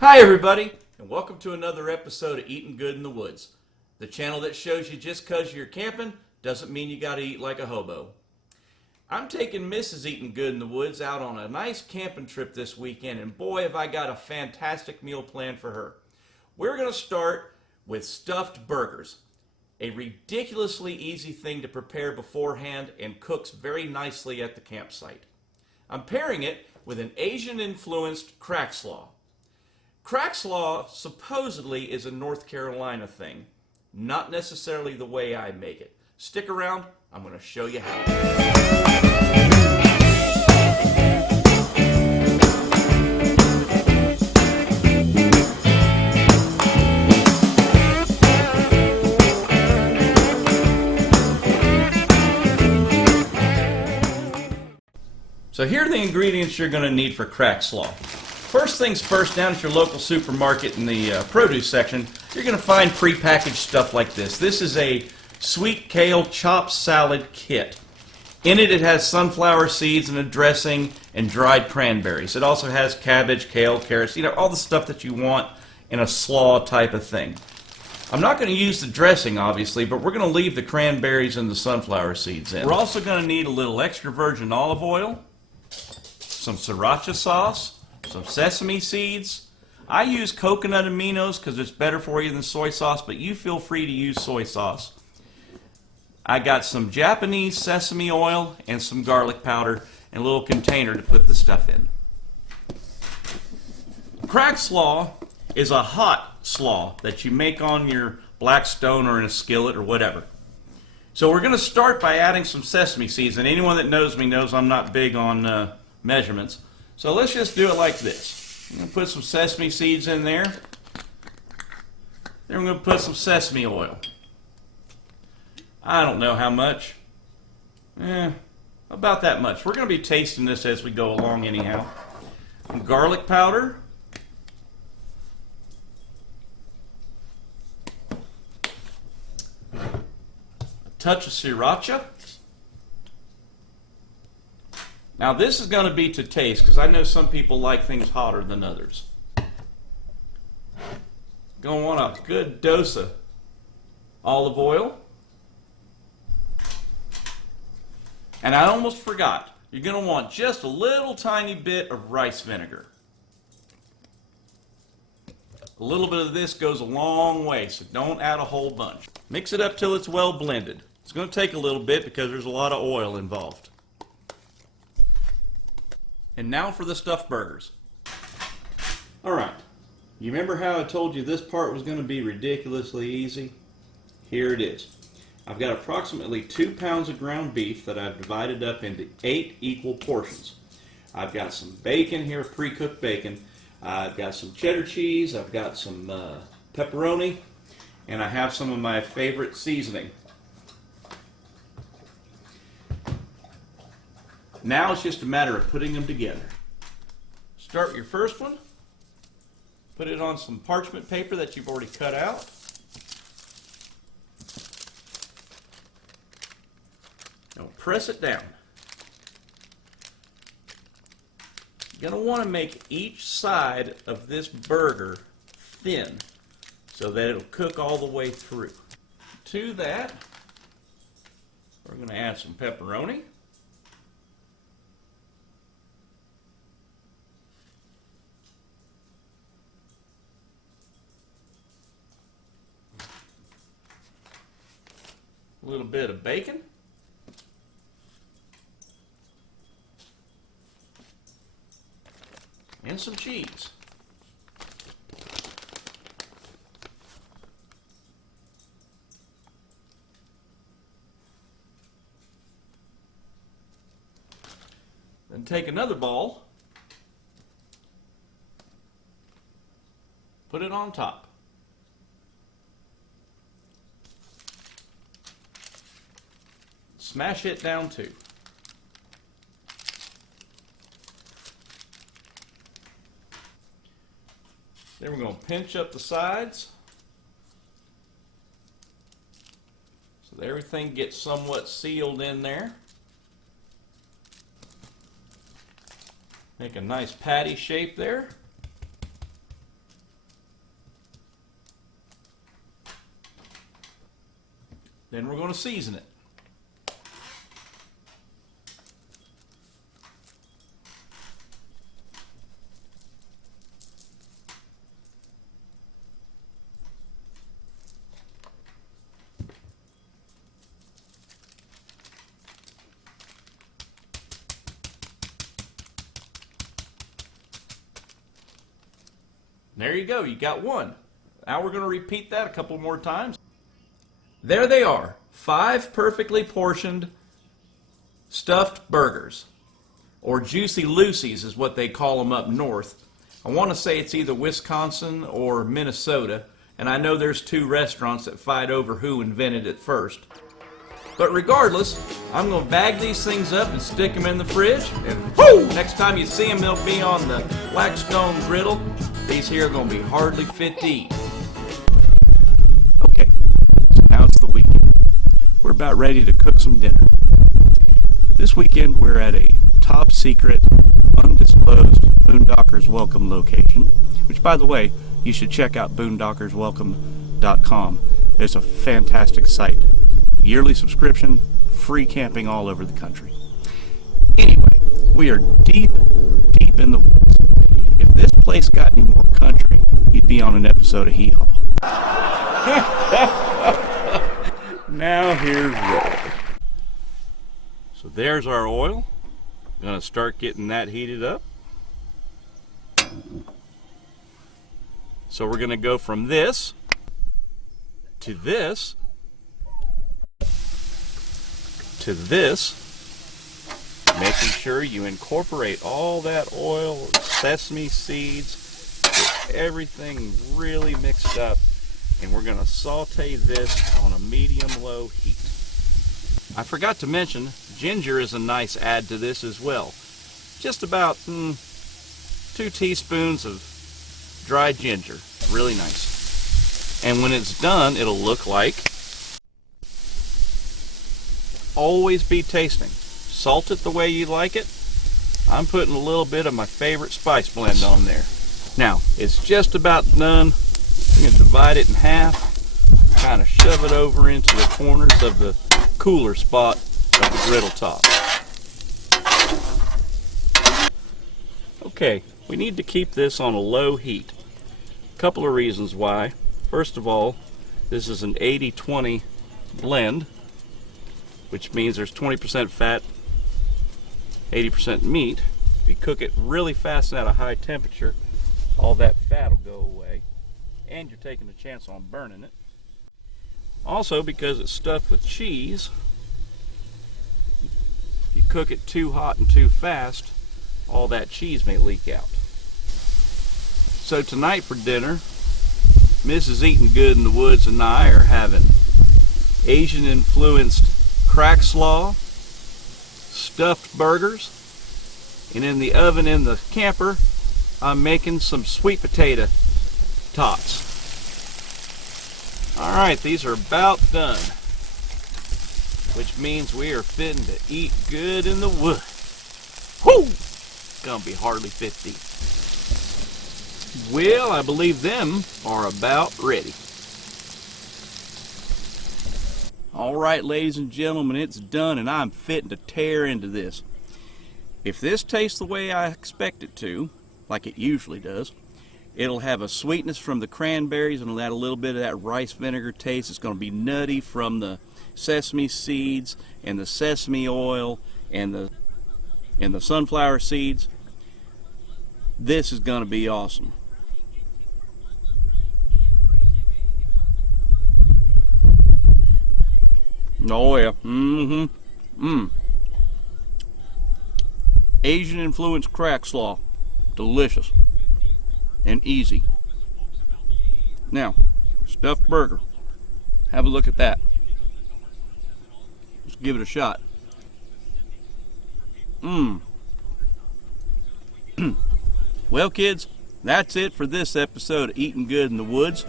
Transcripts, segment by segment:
Hi everybody, and welcome to another episode of Eating Good in the Woods, the channel that shows you just 'cause you're camping doesn't mean you gotta eat like a hobo. I'm taking Mrs. Eating Good in the Woods out on a nice camping trip this weekend, and boy have I got a fantastic meal planned for her. We're gonna start with stuffed burgers, a ridiculously easy thing to prepare beforehand and cooks very nicely at the campsite. I'm pairing it with an Asian-influenced Crackslaw. Crackslaw supposedly is a North Carolina thing, not necessarily the way I make it. Stick around, I'm going to show you how. So here are the ingredients you're going to need for Crackslaw. First things first, down at your local supermarket in the produce section, you're going to find prepackaged stuff like this. This is a sweet kale chopped salad kit. In it, it has sunflower seeds and a dressing and dried cranberries. It also has cabbage, kale, carrots, all the stuff that you want in a slaw type of thing. I'm not going to use the dressing, obviously, but we're going to leave the cranberries and the sunflower seeds in. We're also going to need a little extra virgin olive oil, some sriracha sauce, some sesame seeds. I use coconut aminos because it's better for you than soy sauce, but you feel free to use soy sauce. I got some Japanese sesame oil and some garlic powder and a little container to put the stuff in. Crackslaw is a hot slaw that you make on your Blackstone or in a skillet or whatever. So we're going to start by adding some sesame seeds, and anyone that knows me knows I'm not big on measurements. So let's just do it like this. I'm going to put some sesame seeds in there. Then we're going to put some sesame oil. I don't know how much. About that much. We're going to be tasting this as we go along anyhow. Some garlic powder. A touch of sriracha. Now this is going to be to taste, because I know some people like things hotter than others. Going to want a good dose of olive oil. And I almost forgot, you're going to want just a little tiny bit of rice vinegar. A little bit of this goes a long way, so don't add a whole bunch. Mix it up till it's well blended. It's going to take a little bit because there's a lot of oil involved. And now for the stuffed burgers. Alright, you remember how I told you this part was going to be ridiculously easy? Here it is. I've got approximately 2 pounds of ground beef that I've divided up into 8 equal portions. I've got some bacon here, pre-cooked bacon. I've got some cheddar cheese, I've got some pepperoni, and I have some of my favorite seasoning. Now it's just a matter of putting them together. Start with your first one. Put it on some parchment paper that you've already cut out. Now press it down. You're going to want to make each side of this burger thin so that it'll cook all the way through. To that, we're going to add some pepperoni. A little bit of bacon. And some cheese. Then take another ball, put it on top. Smash it down too. Then we're going to pinch up the sides so that everything gets somewhat sealed in there. Make a nice patty shape there. Then we're going to season it. There you go, you got one. Now we're going to repeat that a couple more times. There they are, 5 perfectly portioned stuffed burgers, or Juicy Lucy's is what they call them up north. I want to say it's either Wisconsin or Minnesota, and I know there's 2 restaurants that fight over who invented it first. But regardless, I'm going to bag these things up and stick them in the fridge, and whoo! Next time you see them, they'll be on the Blackstone griddle. These here are going to be hardly fit to eat. Okay, so now it's the weekend. We're about ready to cook some dinner. This weekend we're at a top secret, undisclosed Boondockers Welcome location, which by the way, you should check out boondockerswelcome.com. It's a fantastic site. Yearly subscription, free camping all over the country. Anyway, we are deep in the woods. If this place got any more country, you'd be on an episode of Hee Haw. Now here's roll. So there's our oil. Gonna start getting that heated up. So we're gonna go from this to this to this, making sure you incorporate all that oil, sesame seeds, get everything really mixed up, and we're going to saute this on a medium-low heat. I forgot to mention, ginger is a nice add to this as well. Just about 2 teaspoons of dried ginger, really nice. And when it's done, it'll look like. Always be tasting. Salt it the way you like it. I'm putting a little bit of my favorite spice blend on there. Now, it's just about done. I'm going to divide it in half, kind of shove it over into the corners of the cooler spot of the griddle top. Okay, we need to keep this on a low heat. A couple of reasons why. First of all, this is an 80-20 blend, which means there's 20% fat, 80% meat. If you cook it really fast and at a high temperature, all that fat will go away, and you're taking a chance on burning it. Also, because it's stuffed with cheese, if you cook it too hot and too fast, all that cheese may leak out. So tonight for dinner, Mrs. Eatin' Good in the Woods and I are having Asian-influenced Crackslaw, stuffed burgers, and in the oven in the camper, I'm making some sweet potato tots. Alright, these are about done, which means we are fitting to eat good in the wood. Whoo! It's gonna be hardly 50. Well, I believe them are about ready. Alright, ladies and gentlemen, it's done, and I'm fitting to tear into this. If this tastes the way I expect it to, like it usually does, it'll have a sweetness from the cranberries, and it'll add a little bit of that rice vinegar taste. It's going to be nutty from the sesame seeds and the sesame oil and the sunflower seeds. This is going to be awesome. Oh yeah. Asian influenced Crackslaw. Delicious. And easy. Now, stuffed burger. Have a look at that. Let's give it a shot. Well, kids, that's it for this episode of Eatin' Good in the Woods.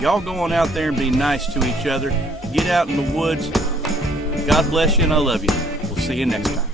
Y'all go on out there and be nice to each other. Get out in the woods. God bless you and I love you. We'll see you next time.